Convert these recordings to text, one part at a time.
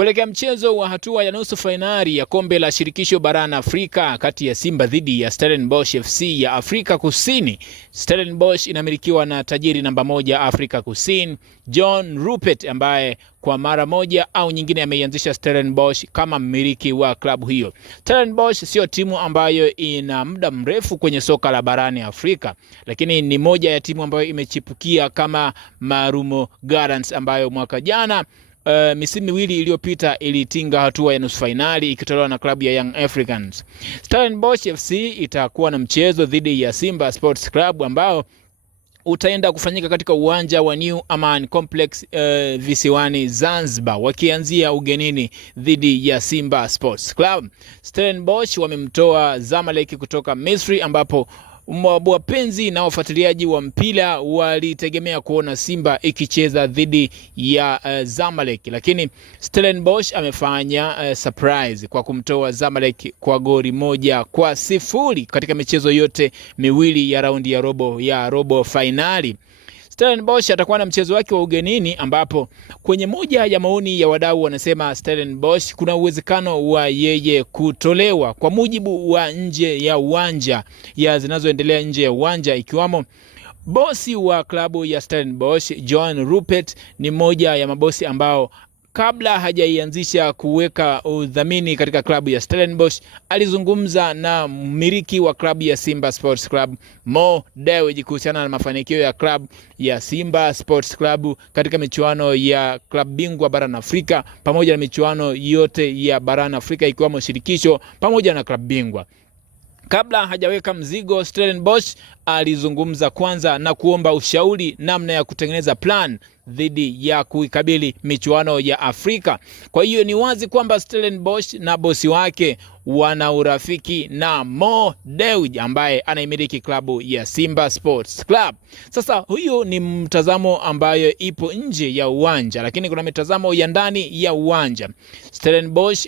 Kuelekea mchezo wa hatua ya nusu fainali ya kombe la shirikisho barani Afrika kati ya Simba dhidi ya Stellenbosch FC ya Afrika Kusini. Stellenbosch inamilikiwa na tajiri namba 1 Afrika Kusini, John Rupert, ambaye kwa mara moja au nyingine ameianzisha Stellenbosch kama mmiliki wa klabu hiyo. Stellenbosch sio timu ambayo ina muda mrefu kwenye soka la barani Afrika, lakini ni moja ya timu ambayo imechipukia kama Marumo Gallants ambayo mwaka jana misimu miwili iliyopita ilitinga hatua ya nusu finali ikitolewa na klabu ya Young Africans. Stellenbosch FC itakuwa na mchezo dhidi ya Simba Sports Club ambao utaenda kufanyika katika uwanja wa New Aman Complex visiwani Zanzibar, wakianzia ugenini dhidi ya Simba Sports Club. Stellenbosch wamemtoa Zamalek kutoka Misri, ambapo wapenzi na wafuatiliaji wa mpira walitegemea kuona Simba ikicheza dhidi ya Zamalek, lakini Stellenbosch amefanya surprise kwa kumtoa Zamalek kwa goli 1-0 katika michezo yote miwili ya raundi ya robo finali. Stellenbosch atakuwa na mchezo wake wa ugenini, ambapo kwenye moja ya maoni ya wadau wanasema Stellenbosch kuna uwezekano wa yeye kutolewa kwa mujibu wa nje ya uwanja ya zinazoendelea nje ya uwanja, ikiwamo bosi wa klabu ya Stellenbosch John Rupert ni moja ya mabosi ambao kabla hajaianzisha kuweka udhamini katika klabu ya Stellenbosch alizungumza na mmiliki wa klabu ya Simba Sports Club Mo Dewji kuhusiana na mafanikio ya klabu ya Simba Sports Club katika michuano ya klabu bingwa barani Afrika pamoja na michuano yote ya barani Afrika ikiwemo shirikisho pamoja na klabu bingwa. Kabla hajaweka mzigo, Stellenbosch alizungumza kwanza na kuomba ushauri namna ya kutengeneza plan dhidi ya kuikabili michuano ya Afrika. Kwa hiyo ni wazi kwamba Stellenbosch na bosi wake wana urafiki na Mo Dewji ambaye anaimiliki klabu ya Simba Sports Club. Sasa huyu ni mtazamo ambayo ipo nje ya uwanja, lakini kuna mitazamo ya ndani ya uwanja. Stellenbosch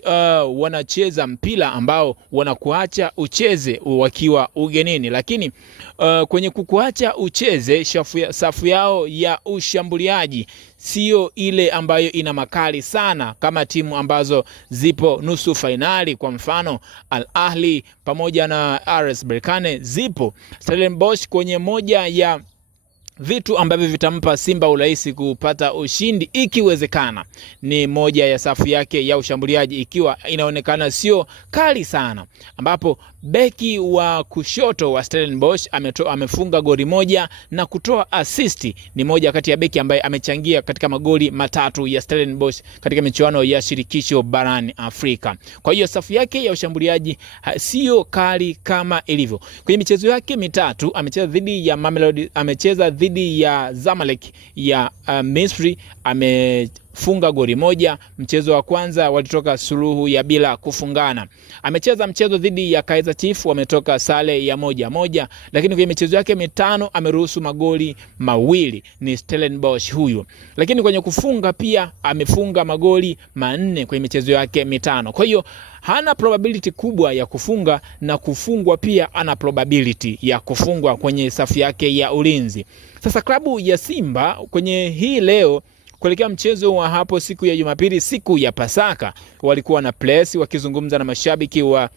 wanacheza mpira ambao wanakuacha ucheze wakiwa ugenini, lakini kwenye kukuacha ucheze safu yao ya ushambuliaji sio ile ambayo ina makali sana kama timu ambazo zipo nusu fainali, kwa mfano Al Ahly pamoja na RS Berkane zipo. Stellenbosch kwenye moja ya vitu ambavyo vitampa Simba urahisi kupata ushindi ikiwezekana ni moja ya safu yake ya ushambuliaji ikiwa inaonekana sio kali sana, ambapo beki wa kushoto wa Stellenbosch amefunga goli 1 na kutoa assist. Ni moja kati ya beki ambaye amechangia katika magoli 3 ya Stellenbosch katika michuano ya shirikisho barani Afrika. Kwa hiyo safu yake ya ushambuliaji sio kali kama ilivyo. Kwenye michezo yake mitatu amecheza dhidi ya Mamelodi, amecheza dhidi ya Zamalek ya Misri, amefunga goli 1. Mchezo wa kwanza walitoka suluhu ya bila kufungana. Amecheza mchezo dhidi ya Kaizer Chiefs, wametoka sare ya 1-1, lakini kwenye michezo yake mitano ameruhusu magoli 2. Ni Stellenbosch huyo. Lakini kwenye kufunga pia amefunga magoli 4 kwenye michezo yake mitano. Kwa hiyo hana probability kubwa ya kufunga, na kufungwa pia ana probability ya kufungwa kwenye safu yake ya ulinzi. Sasa klabu ya Simba kwenye hii leo kuelekea mchezo wa hapo siku ya Jumapili, siku ya Pasaka, walikuwa na press wakizungumza na mashabiki wa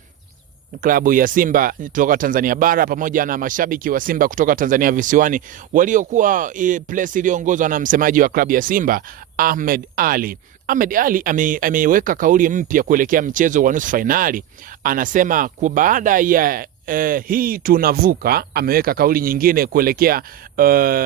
klabu ya Simba kutoka Tanzania bara pamoja na mashabiki wa Simba kutoka Tanzania visiwani, waliokuwa press iliyoongozwa na msemaji wa klabu ya Simba Ahmed Ali. Ahmed Ali ameiweka kauli mpya kuelekea mchezo wa nusu finali. Anasema kwa baada ya hii tunavuka, ameweka kauli nyingine kuelekea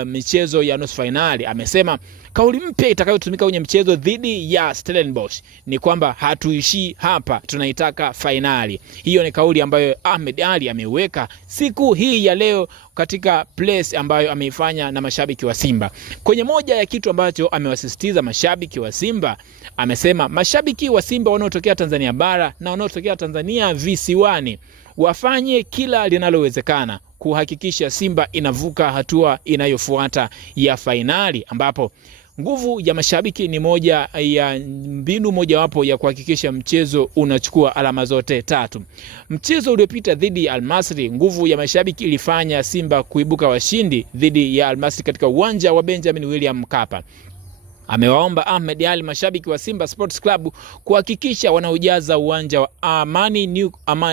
michezo ya nusu finali. Amesema kauli mpya itakayotumika kwenye mchezo dhidi ya Stellenbosch ni kwamba hatuishii hapa, tunaitaka finali. Hiyo ni kauli ambayo Ahmed Ali ameweka siku hii ya leo katika place ambayo ameifanya na mashabiki wa Simba. Kwenye moja ya kitu ambacho amewasisitiza mashabiki wa Simba, amesema mashabiki wa Simba wanaotokea Tanzania bara na wanaotokea Tanzania visiwani wafanye kila linalowezekana kuhakikisha Simba inavuka hatua inayofuata ya fainali, ambapo nguvu ya mashabiki ni moja ya mbinu mojawapo ya kuhakikisha mchezo unachukua alama zote 3. Mchezo uliopita dhidi ya Al Masry, nguvu ya mashabiki ilifanya Simba kuibuka washindi dhidi ya Al Masry katika uwanja wa Benjamin William Mkapa. amewaomba Ahmed Ally mashabiki wa Simba Sports Club kuhakikisha wanaujaza uwanja wa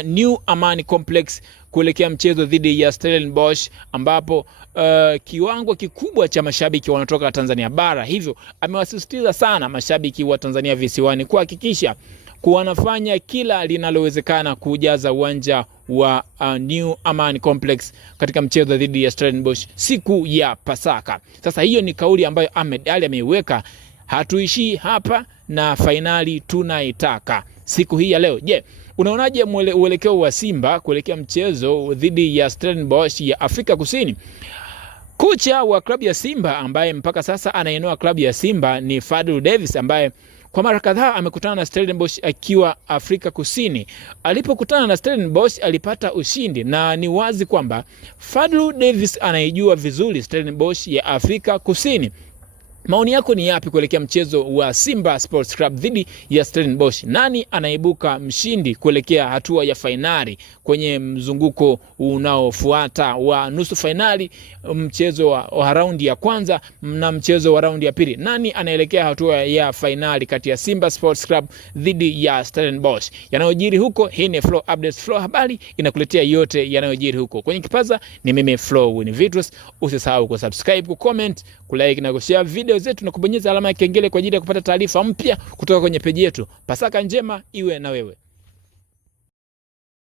New Amani Complex kuelekea mchezo dhidi ya Stellenbosch, ambapo kiwango kikubwa cha mashabiki wanatoka Tanzania bara. Hivyo amewasisitiza sana mashabiki wa Tanzania visiwani kuhakikisha wanafanya kila linalowezekana kujaza uwanja wa New Amani Complex katika mchezo dhidi ya Stellenbosch siku ya Pasaka. Sasa hiyo ni kauli ambayo Ahmed Ally ameiweka. Hatuishii hapa na fainali tunaitaka siku hii ya leo. Je, unaonaje uelekeo wa Simba kuelekea mchezo dhidi ya Stellenbosch ya Afrika Kusini? Kocha wa klabu ya Simba ambaye mpaka sasa anainua klabu ya Simba ni Fadlu Davis, ambaye kwa mara kadhaa amekutana na Stellenbosch akiwa Afrika Kusini. Alipokutana na Stellenbosch alipata ushindi, na ni wazi kwamba Fadlu Davis anaijua vizuri Stellenbosch ya Afrika Kusini. Maoni yako ni yapi kuelekea mchezo wa Simba Sports Club dhidi ya Stellenbosch? Nani anaibuka mshindi kuelekea hatua ya fainali kwenye mzunguko unaofuata wa nusu fainali, mchezo wa raundi ya kwanza na mchezo wa raundi ya pili? Nani anaelekea hatua ya fainali kati ya Simba Sports Club dhidi ya Stellenbosch? Yanayojiri huko, hii ni Flow Updates. Flow Habari inakuletea yote yanayojiri huko. Kwenye kipaza ni mimi Flow Winnie. Usisahau kusubscribe, kucomment, kulike na kushare video zetu na kubonyeza alama ya kengele kwa ajili ya kupata taarifa mpya kutoka kwenye peji yetu. Pasaka njema iwe na wewe.